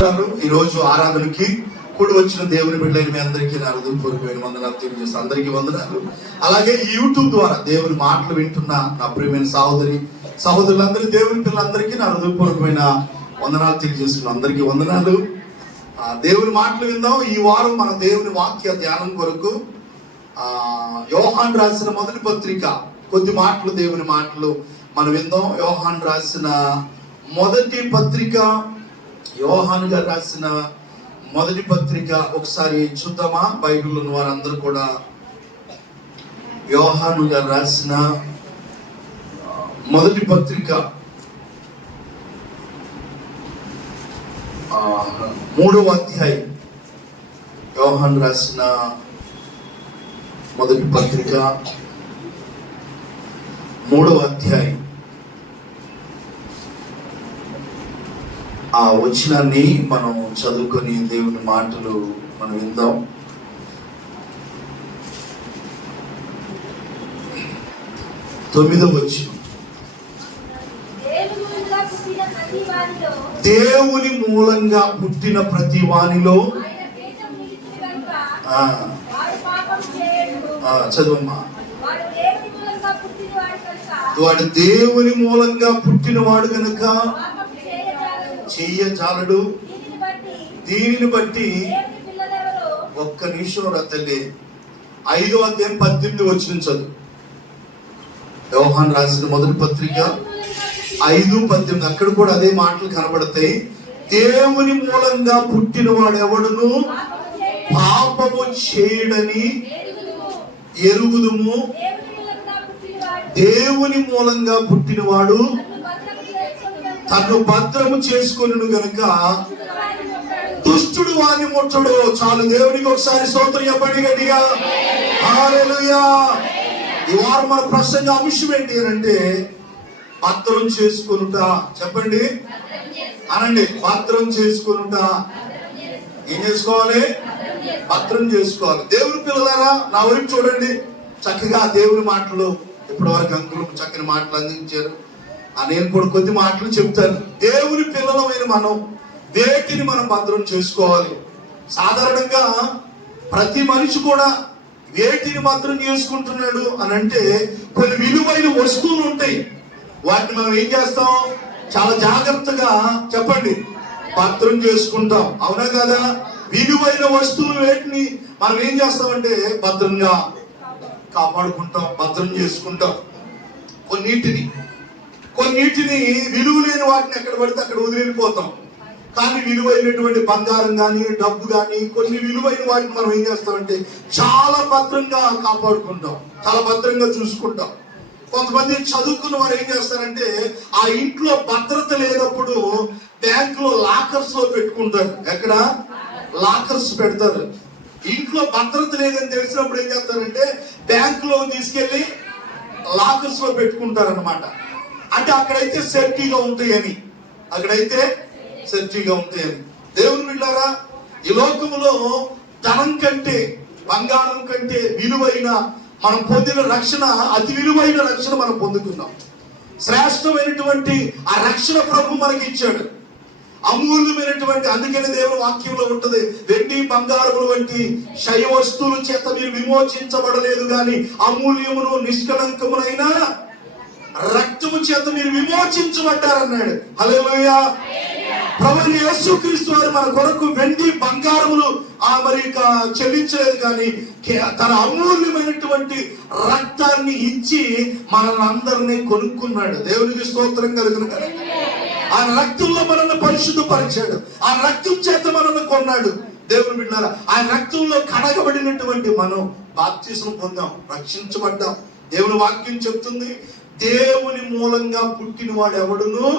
స్తోత్రాలు. ఈరోజు ఆరాధనకి కూడి వచ్చిన దేవుని బిడ్డలైన మీ అందరికీ నా హృదయపూర్వకమైన వందనాలు తెలియజేస్తాను. అందరికీ వందనాలు. అలాగే ఈ యూట్యూబ్ ద్వారా దేవుని మాటలు వింటున్న నా ప్రియమైన సహోదరులందరూ, దేవుని పిల్లలందరికీ నా హృదయపూర్వకమైన వందనాలు తెలియజేస్తున్నాను. అందరికీ వందనాలు. దేవుని మాటలు విందాం. ఈ వారం మన దేవుని వాక్య ధ్యానం కొరకు యోహాను రాసిన మొదటి పత్రిక కొద్ది మాటలు, దేవుని మాటలు మనం విందాం. యోహాను రాసిన మొదటి పత్రిక, యోహాను గారు రాసిన మొదటి పత్రిక ఒకసారి చూద్దామా? బైబిల్ ఉన్న వారందరూ కూడా యోహాను గారు రాసిన మొదటి పత్రిక 3వ అధ్యాయం. యోహాను రాసిన మొదటి పత్రిక 3వ అధ్యాయం. ఆ వచనాన్ని మనం చదువుకొని దేవుని మాటలు మనం విందాం. తొమ్మిదవ వచనం. దేవుని మూలంగా పుట్టిన ప్రతి వానిలో చదువమ్మా. వాడు దేవుని మూలంగా పుట్టినవాడు గనుక చెయ్యజాలడు. దీనిని బట్టి ఒక్క నిమిషం తల్లి 5వ అధ్యాయం 18 వచనం చదువు. యోహాను రాసిన మొదటి పత్రిక 5:18. అక్కడ కూడా అదే మాటలు కనబడతాయి. దేవుని మూలంగా పుట్టిన వాడు ఎవడును పాపము చేయడని ఎరుగుదుము. దేవుని మూలంగా పుట్టినవాడు తను భద్రము చేసుకొనును గనుక దుష్టుడు వాని ముట్టడు. చాలు. దేవునికి ఒకసారి స్తోత్రం చెప్పండి గట్టిగా. హల్లెలూయా. ఈ వారం మన ప్రసంగ అంశం ఏంటి అంటే భద్రం చేసుకొనుట. చెప్పండి, అనండి. భద్రం చేసుకొనుట. ఏం చేసుకోవాలి? భద్రం చేసుకోవాలి. దేవుని పిల్లలారా, నా ఊరికి చూడండి. చక్కగా దేవుని మాటలు ఇప్పటి వరకు అంకులు చక్కని మాటలు అందించారు. నేను కూడా కొద్ది మాటలు చెప్తాను. దేవుని పిల్లలమైన మనం వేటిని మనం భద్రం చేసుకోవాలి? సాధారణంగా ప్రతి మనిషి కూడా వేటిని భద్రం చేసుకుంటున్నాడు అని అంటే కొన్ని విలువైన వస్తువులు ఉంటాయి. వాటిని మనం ఏం చేస్తాం? చాలా జాగ్రత్తగా, చెప్పండి, భద్రం చేసుకుంటాం. అవునా కదా? విలువైన వస్తువులు వేటిని మనం ఏం చేస్తామంటే భద్రంగా కాపాడుకుంటాం, భద్రం చేసుకుంటాం. కొన్నిటిని విలువ లేని వాటిని ఎక్కడ పడితే అక్కడ వదిలిపోతాం. కానీ విలువైనటువంటి బంగారం కానీ, డబ్బు కానీ, కొన్ని విలువైన వాటిని మనం ఏం చేస్తామంటే చాలా భద్రంగా కాపాడుకుంటాం, చాలా భద్రంగా చూసుకుంటాం. కొంతమంది చదువుకున్న వారు ఏం చేస్తారంటే ఆ ఇంట్లో భద్రత లేనప్పుడు బ్యాంకులో లాకర్స్ లో పెట్టుకుంటారు. ఎక్కడ? లాకర్స్ పెడతారు. ఇంట్లో భద్రత లేదని తెలిసినప్పుడు ఏం చేస్తారంటే బ్యాంకులో తీసుకెళ్లి లాకర్స్ లో పెట్టుకుంటారు అన్నమాట. అంటే అక్కడైతే సేఫ్టీగా ఉంటాయని, దేవుని బిడ్డలారా, ఈ లోకములో ధనం కంటే, బంగారం కంటే విలువైన మనం పొందిన రక్షణ, అతి విలువైన రక్షణ మనం పొందుతున్నాం. శ్రేష్టమైనటువంటి ఆ రక్షణ ప్రభు మనకి ఇచ్చాడు. అమూల్యమైనటువంటి, అందుకని దేవుని వాక్యంలో ఉంటది, వెండి బంగారములు వంటి క్షయ వస్తువుల చేత మీరు విమోచించబడలేదు గాని అమూల్యమును నిష్కలంకమునైన రక్తము చేత మీరు విమోచించబడ్డారన్నాడు. హల్లెలూయా. ప్రభువైన యేసుక్రీస్తు వారు మన కొరకు వెండి బంగారములు మరి చెల్లించలేదు కానీ తన అమూల్యమైనటువంటి రక్తాన్ని ఇచ్చి మనల్ని అందరినీ కొనుక్కున్నాడు. దేవునికి స్తోత్రం కలుగును. ఆ రక్తంలో మనల్ని పరిశుద్ధపరిచాడు. ఆ రక్తం చేత మనల్ని కొన్నాడు. దేవుని బిడ్డలారా, ఆ రక్తంలో కడగబడినటువంటి మనం బాప్తిస్మం పొందాం, రక్షించబడ్డాం. దేవుని వాక్యం చెప్తుంది, దేవుని మూలంగా పుట్టిన వాడు ఎవడును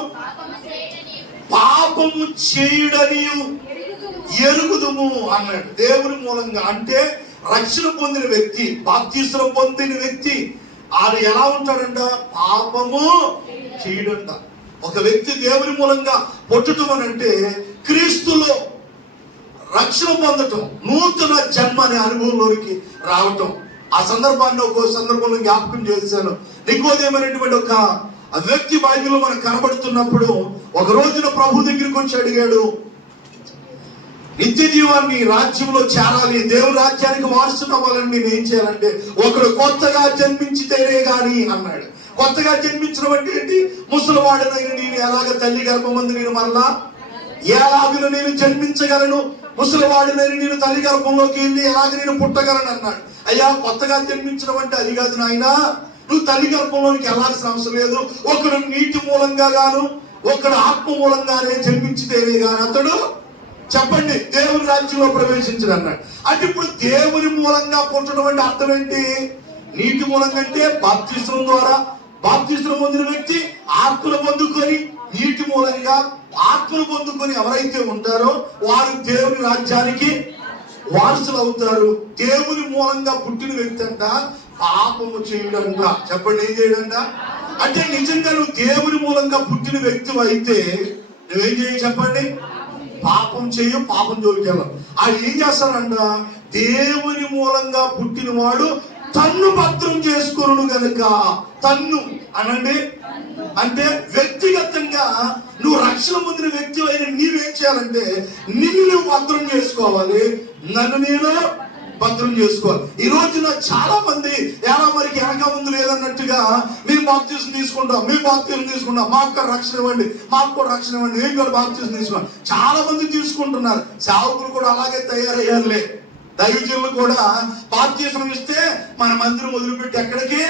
పాపము చేయడని ఎరుగుదుము అన్నాడు. దేవుని మూలంగా అంటే రక్షణ పొందిన వ్యక్తి, బాప్తిస్మం పొందిన వ్యక్తి ఆయన ఎలా ఉంటాడంట? పాపము చేయడంట. ఒక వ్యక్తి దేవుని మూలంగా పుట్టడం అని అంటే క్రీస్తులో రక్షణ పొందటం, నూతన జన్మ అనే అనుభవంలోనికి రావటం. ఆ సందర్భాన్ని ఒక సందర్భంలో జ్ఞాపకం చేశాను. నికోదేమైనటువంటి ఒక వ్యక్తి బైబిల్లో మనకు కనబడుతున్నప్పుడు ఒక రోజున ప్రభు దగ్గరికి వచ్చి అడిగాడు, నిత్య జీవాన్ని రాజ్యంలో చేరాలి, దేవుని రాజ్యానికి వారసులు అవ్వాలని నేను ఏం చేయాలంటే ఒకడు కొత్తగా జన్మించితేనే గాని అన్నాడు. కొత్తగా జన్మించడం అంటే ఏంటి? ముసలివాడనైన నేను ఎలాగ తల్లి గర్భమందు నేను మరలా ఎలాగ నేను జన్మించగలను, ముసలివాడినైన నేను తల్లి గర్భంలోకి వెళ్ళి ఎలాగ నేను పుట్టగలను అన్నాడు. అయ్యా, కొత్తగా జన్మించడం అంటే అది కాదు నాయన, నువ్వు తల్లి గర్భంలోనికి వెళ్ళాల్సిన అవసరం లేదు. ఒకడు నీటి మూలంగా గాను ఒకడు ఆత్మ మూలంగానే జన్మించితేనే గాని అతడు చెప్పండి దేవుని రాజ్యంలో ప్రవేశించడు అన్నాడు. అంటే ఇప్పుడు దేవుని మూలంగా పుట్టడం అంటే అర్థం ఏంటి? నీటి మూలంగా అంటే బాప్తిస్మం ద్వారా బాప్తిస్మం పొందిన వ్యక్తి ఆత్మను పొందుకొని నీటి మూలంగా ఆత్మను పొందుకొని ఎవరైతే ఉంటారో వారు దేవుని రాజ్యానికి వారసులు అవుతారు. దేవుని మూలంగా పుట్టిన వ్యక్తి అంట పాపము చేయడంట. చెప్పండి, ఏం చేయడంట? అంటే నిజంగా నువ్వు దేవుని మూలంగా పుట్టిన వ్యక్తి అయితే నువ్వేం చేయ చెప్పండి? పాపం చేయు, పాపం జోలికి వెళ్ళవు. అది ఏం చేస్తానంట? దేవుని మూలంగా పుట్టిన వాడు తన్ను భద్రం చేసుకును గనుక. తన్ను అనండి అంటే వ్యక్తిగతంగా నువ్వు రక్షణ పొందిన వ్యక్తి అయిన నీవేం చేయాలంటే నిన్ను నువ్వు భద్రం చేసుకోవాలి, నన్ను నేను భద్రం చేసుకోవాలి. ఈ రోజున చాలా మంది ఎలా మరికి వెనక ముందు లేదన్నట్టుగా మేము బాప్తిజం తీసుకుంటాం, మేము బాప్తిజం తీసుకుంటాం, మాకు కూడా రక్షణ ఇవ్వండి, మాకు కూడా రక్షణ ఇవ్వండి, మేము కూడా బాప్తిజం తీసుకుంటాం. చాలా మంది తీసుకుంటున్నారు. సేవకులు కూడా అలాగే తయారయ్యారులే. దైవజనులు కూడా బాప్తిజం ఇస్తే మన మందిరం వదిలిపెట్టి ఎక్కడికి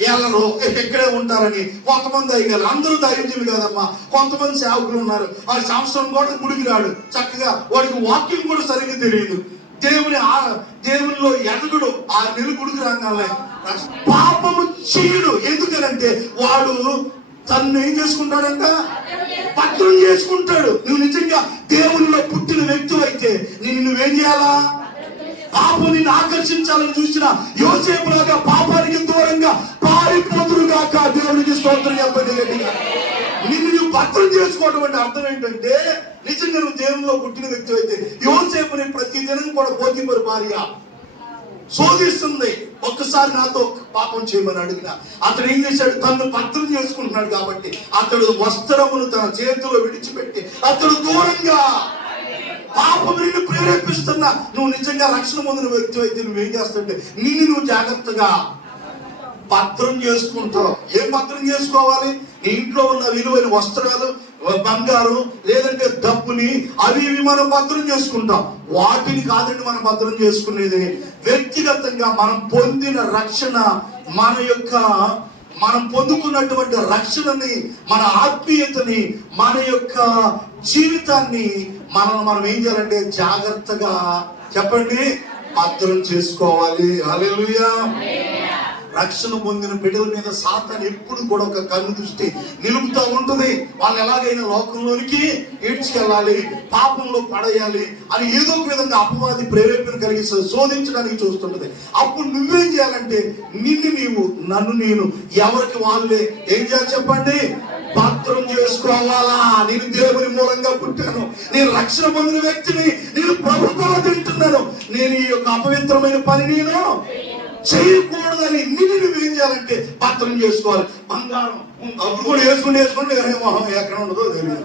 వెళ్ళరు, ఎక్కడే ఉంటారని. కొంతమంది అయ్యారు, అందరూ దైవజనులు కాదమ్మా. కొంతమంది సేవకులు ఉన్నారు, వాడి సంవత్సరం కూడా గుడికి రాడు, చక్కగా వాడికి వాక్యం కూడా సరిగ్గా తెలియదు, దేవునిలో ఎదగడు. 6 నెలలు గుడికి రాగానే పాపము చేయడు. ఎందుకనంటే వాడు తను ఏం చేసుకుంటాడంట? భద్రం చేసుకుంటాడు. నువ్వు నిజంగా దేవునిలో పుట్టిన వ్యక్తి అయితే నువ్వేం చేయాలా? పాపం నిన్ను ఆకర్షించాలని చూసిన యోసేపులాగా పాపానికి దూరంగా పారిపోతురుగాక. దేవునికి స్తోత్రం చెప్పండి గట్టిగా. నిన్ను నువ్వు భద్రం చేసుకోవడం అంటే అర్థం ఏంటంటే నిజంగా నువ్వు దేవునిలో పుట్టిన వ్యక్తి అయితే యోసేపుని ప్రతిదినం కూడా పోతీఫరు భార్య శోధిస్తుంది. ఒక్కసారి నాతో పాపం చేయమని అడిగిన అతడు ఏం చేశాడు? తను భద్రం చేసుకుంటున్నాడు కాబట్టి అతడు వస్త్రమును తన చేతిలో విడిచిపెట్టి అతడు దూరంగా పాపం నిన్ను ప్రేరేపిస్తున్నా. నువ్వు నిజంగా రక్షణ పొందిన వ్యక్తి అయితే నువ్వేం చేస్తావంటే నిన్ను నువ్వు జాగ్రత్తగా భద్రం చేసుకుంటావు. ఏం భద్రం చేసుకోవాలి? నీ ఇంట్లో ఉన్న విలువైన వస్త్రాలు, బంగారం, లేదంటే డబ్బుని అవి మనం భద్రం చేసుకుంటాం. వాటిని కాదండి మనం భద్రం చేసుకునేది. వ్యక్తిగతంగా మనం పొందిన రక్షణ, మనం పొందుకున్నటువంటి రక్షణని, మన ఆత్మీయతని, మన యొక్క జీవితాన్ని మనం ఏం చేయాలంటే జాగ్రత్తగా చెప్పండి భద్రం చేసుకోవాలి. హల్లెలూయా. రక్షణ పొందిన బిడ్డల మీద సాతాను ఎప్పుడు కూడా ఒక కన్ను దృష్టి నిలుపుతూ ఉంటుంది. వాళ్ళు ఎలాగైనా లోకంలోనికి ఈడ్చుకెళ్ళాలి, పాపంలో పడేయాలి అని ఏదో ఒక విధంగా అపవాది ప్రేరేపణ కలిగిస్తుంది, శోధించడానికి చూస్తుంటది. అప్పుడు నువ్వేం చేయాలంటే నిన్ను నీవు, నన్ను నేను, ఎవరికి వాళ్ళే ఏం చేయాలి చెప్పండి? భద్రం చేసుకోవాలా. నేను దేవుని మూలంగా పుట్టాను, నేను రక్షణ పొందిన వ్యక్తిని, నేను ప్రభుత్వం తింటున్నాను, నేను ఈ యొక్క అపవిత్రమైన పని నేను చేయకూడదని నిన్ను నువ్వేం చేయాలంటే భద్రం చేసుకోవాలి. బంగారం అప్పుడు కూడా వేసుకుంటే కానీ మొహం ఎక్కడ ఉండదో తెలియదు.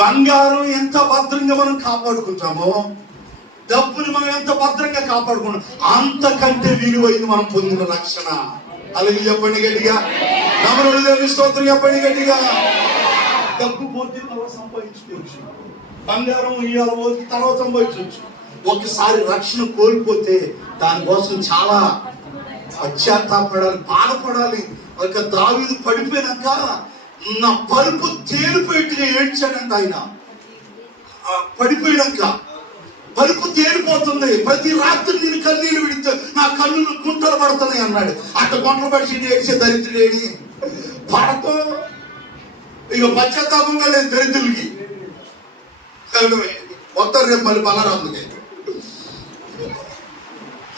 బంగారం ఎంత భద్రంగా మనం కాపాడుకుంటామో, డబ్బుని మనం ఎంత భద్రంగా కాపాడుకుంటాం, అంతకంటే విలువైంది మనం పొందిన రక్షణ. అలాగే చెప్పండి గట్టిగా. నమ్మరుడు దేవుని స్తోత్రం చెప్పండి గట్టిగా. డబ్బు పోతే మనం సంపాదించుకోవచ్చు, బంగారం ఇయ్యాల పోతే తర్వాత సంపాదించవచ్చు. ఒకసారి రక్షణ కోల్పోతే దానికోసం చాలా పశ్చాత్తాపడాలి, బాధపడాలి. ఒక దావీదు పడిపోయినాక నా పరుపు తేలిపోయిట్టుగా ఏడ్చాడంట ఆయన. పడిపోయినాక పరుపు తేలిపోతుంది, ప్రతి రాత్రి నేను కన్నీళ్ళు విడితే నా కన్నులు గుంటలు పడుతున్నాయి అన్నాడు. అట్ట గుంటలు పడి ఏడ్చే దరిద్రుడేడి పడతో ఇక పశ్చాత్తాపంగా లేదు దరిద్రులకి. వస్తారు రేపు మళ్ళీ బలరాములకి.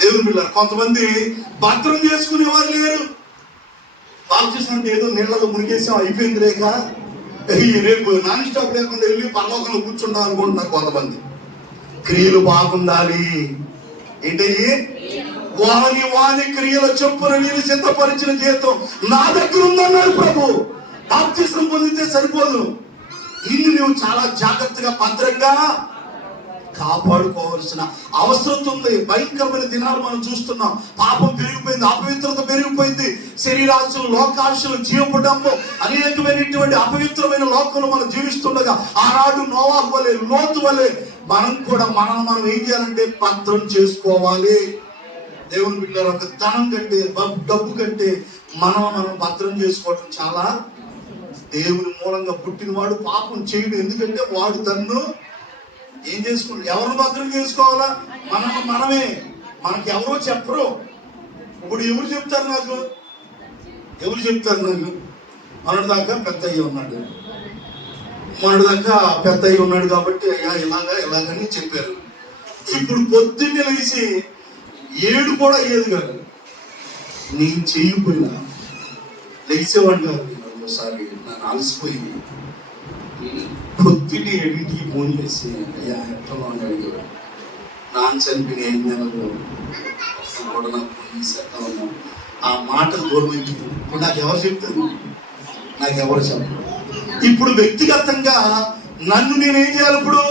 దేవుని పిల్లలు కొంతమంది భద్రం చేసుకునేవారు లేరు. బాప్తిస్మం ఏదో నీళ్ళలో మునిగేసాం అయిపోయింది రేఖ, రేపు నాన్ స్టాప్ లేకుండా వెళ్ళి పరలోకంలో కూర్చుంటాం అనుకుంటున్నారు కొంతమంది. క్రియలు బాగుండాలి. ఏంటి? వాని క్రియల చొప్పున నేను సిద్ధపరిచిన జీతం నా దగ్గర ఉందన్నాడు ప్రభు. బాప్తిస్మం పొందితే సరిపోదు, నిన్ను నువ్వు చాలా జాగ్రత్తగా భద్రంగా కాపాడుకోవాల్సిన అవసరం ఉంది. భయంకరమైన దినాలు మనం చూస్తున్నాం. పాపం పెరిగిపోయింది, అపవిత్రత పెరిగిపోయింది, శరీరాశలు, లోకాశలు, జీవపడంలో అనేకమైనటువంటి అపవిత్రమైన లోకంలో మనం జీవిస్తుండగా ఆనాడు నోవాహు వలె, లోతు వలె మనం కూడా మనం ఏం చేయాలంటే భద్రం చేసుకోవాలి. దేవుని బిడ్డలారా, ఒక ధనం కంటే, డబ్బు కంటే మనం భద్రం చేసుకోవటం చాలా. దేవుని మూలంగా పుట్టినవాడు పాపం చేయడు. ఎందుకంటే వాడు తన్ను ఏం చేసుకుంటాడు? ఎవరు భద్రం చేసుకోవాలా? మనమే. మనకి ఎవరో చెప్పరు. ఇప్పుడు ఎవరు చెప్తారు నాకు? మొన్నటిదాకా పెద్దయ్య ఉన్నాడు కాబట్టి అయ్యా ఇలాగని చెప్పారు. ఇప్పుడు పొద్దున్నే లేచి 7 కూడా అయ్యేది కాదు, నేను చేయకపోయినా లేచేవాడు కాదు. ఒకసారి నన్ను అలసిపోయి పొద్దున్నే 7కి ఫోన్ చేసి అయ్యా ఎట్లా ఉన్నాడు, నాన్న చనిపోయిన 5 నెలలు కూడా నాకు ఫోన్ చేసి ఎట్లా ఉన్నాను. ఆ మాట దూరమైంది. ఇప్పుడు నాకు ఎవరు చెప్పారు? ఇప్పుడు వ్యక్తిగతంగా నన్ను నేనేం చేయాలి? ఇప్పుడు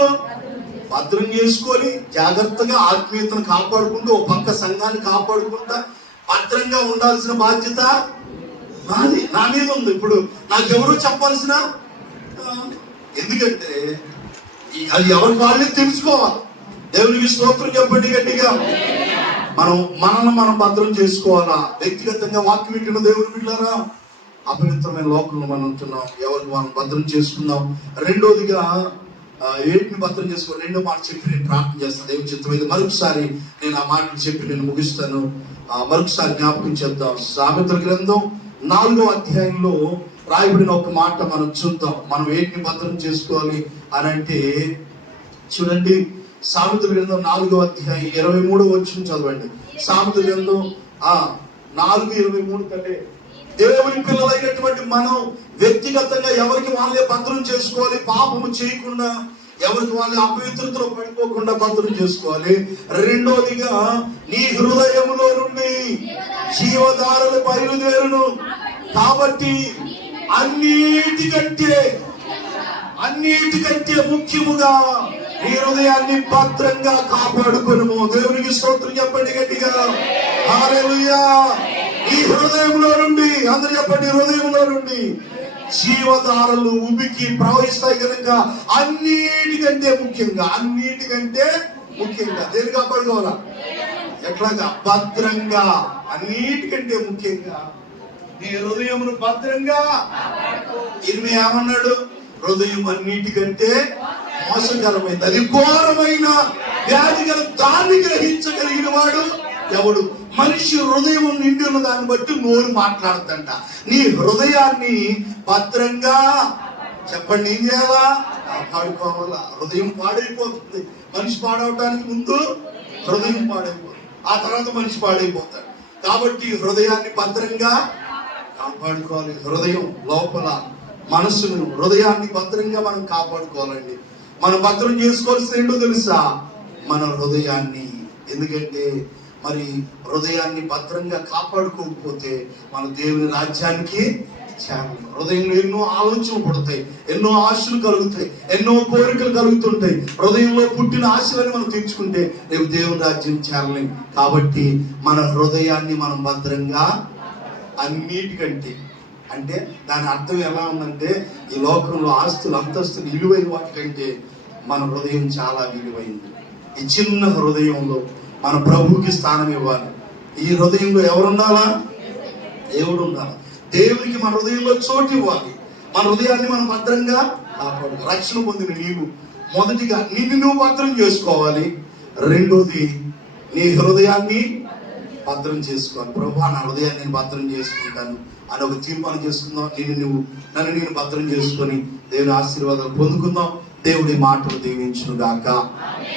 భద్రం చేసుకొని జాగ్రత్తగా ఆత్మీయతను కాపాడుకుంటూ, ఒక పక్క సంఘాన్ని కాపాడుకుంటా భద్రంగా ఉండాల్సిన బాధ్యత నాది, నా మీద ఉంది. ఇప్పుడు నాకెవరు చెప్పాల్సిన, ఎందుకంటే అది ఎవరి వాళ్ళే తెలుసుకోవాలి. దేవునికి స్తోత్రం చెప్పండి గట్టిగా. మనం భద్రం చేసుకోవాలా. వ్యక్తిగతంగా వాక్యం వింటున్న దేవుని బిడ్డలారా, అపవిత్రమైన లోకంలో మనం ఉంటున్నాం, ఎవరికి మనం భద్రం చేసుకుందాం. రెండోదిగా ఏంటిని భద్రం చేసుకో, రెండో మాట చెప్పి నేను ప్రార్థన చేస్తాను. దేవుని చిత్తమైతే మరొకసారి నేను ఆ మాటలు చెప్పి నేను ముగిస్తాను. మరొకసారి జ్ఞాపకం చేద్దాం. సామెతల గ్రంథం 4వ అధ్యాయంలో రాయబడిన ఒక మాట మనం చూద్దాం. మనం ఏంటిని భద్రం చేసుకోవాలి అని అంటే చూడండి, సామెతల గ్రంథం 4వ అధ్యాయం 23వ వచనం చదవండి. సామెతల గ్రంథం 4:23 కంటే దేవుని పిల్లలైనటువంటి మనం వ్యక్తిగతంగా ఎవరికి వాళ్ళే భద్రం చేసుకోవాలి. పాపము చేయకుండా, ఎవరికి వాళ్ళే అపవిత్రతలో పడిపోకుండా భద్రం చేసుకోవాలి. రెండోదిగా నీ హృదయములో నుండి జీవధారలు బయలుదేరును కాబట్టి అన్నిటికంటే ముఖ్యముగా నీ హృదయాన్ని భద్రంగా కాపాడుకొనుము. దేవునికి స్తోత్రం చెప్పండి గట్టిగా. హల్లెలూయా. ఈ హృదయంలో నుండి, అందరూ చెప్పండి, హృదయంలో నుండి జీవధారలు ఉబికి ప్రవహిస్తాయి కనుక అన్నిటికంటే ముఖ్యంగా దేని కాపాడుకోవాలా? ఎట్లాగా? భద్రంగా. అన్నిటికంటే ముఖ్యంగా నీ హృదయమును భద్రంగా. ఇది ఏమన్నాడు? హృదయం అన్నిటికంటే మోసకరమైంది, అది ఘోరమైన వ్యాధి గల, దాన్ని గ్రహించగలిగిన వాడు ఎవడు? మనిషి హృదయం నిండి ఉన్న దాన్ని బట్టి నోరు మాట్లాడుతుంట. నీ హృదయాన్ని భద్రంగా చెప్పండి, ఏం చేయాలా? కాపాడుకోవాలా. హృదయం పాడైపోతుంది. మనిషి పాడవటానికి ముందు హృదయం పాడైపోతుంది, ఆ తర్వాత మనిషి పాడైపోతాడు. కాబట్టి హృదయాన్ని భద్రంగా కాపాడుకోవాలి. హృదయం లోపల మనస్సును, హృదయాన్ని భద్రంగా మనం కాపాడుకోవాలండి. మనం భద్రం చేసుకోవాల్సిన ఏంటో తెలుసా? మన హృదయాన్ని. ఎందుకంటే మరి హృదయాన్ని భద్రంగా కాపాడుకోకపోతే మన దేవుని రాజ్యానికి చేరలేము. హృదయంలో ఎన్నో ఆలోచనలు పడతాయి, ఎన్నో ఆశలు కలుగుతాయి, ఎన్నో కోరికలు కలుగుతుంటాయి. హృదయంలో పుట్టిన ఆశలను మనం తెచ్చుకుంటే రేపు దేవుని రాజ్యం చేరలేము. కాబట్టి మన హృదయాన్ని మనం భద్రంగా, అన్నిటికంటే, అంటే దాని అర్థం ఎలా ఉందంటే ఈ లోకంలో ఆస్తులు, అంతస్తులు, విలువైన వాటికంటే మన హృదయం చాలా విలువైంది. ఈ చిన్న హృదయంలో మన ప్రభువుకి స్థానం ఇవ్వాలి. ఈ హృదయంలో ఎవరుండాలా? దేవుడు ఉండాలి. దేవునికి మన హృదయంలో చోటు ఇవ్వాలి. మన హృదయాన్ని మనం భద్రంగా కాపాడు. రక్షణ పొందిన నీవు మొదటిగా నిన్ను నువ్వు భద్రం చేసుకోవాలి. రెండోది నీ హృదయాన్ని భద్రం చేసుకోవాలి. ప్రభువా, నా హృదయాన్ని నేను భద్రం చేసుకుంటాను అని ఒక తీర్మానం చేసుకుందాం. నన్ను నేను భద్రం చేసుకొని దేవుని ఆశీర్వాదాలు పొందుకుందాం. దేవుడి మాటలు దీవించును గాక.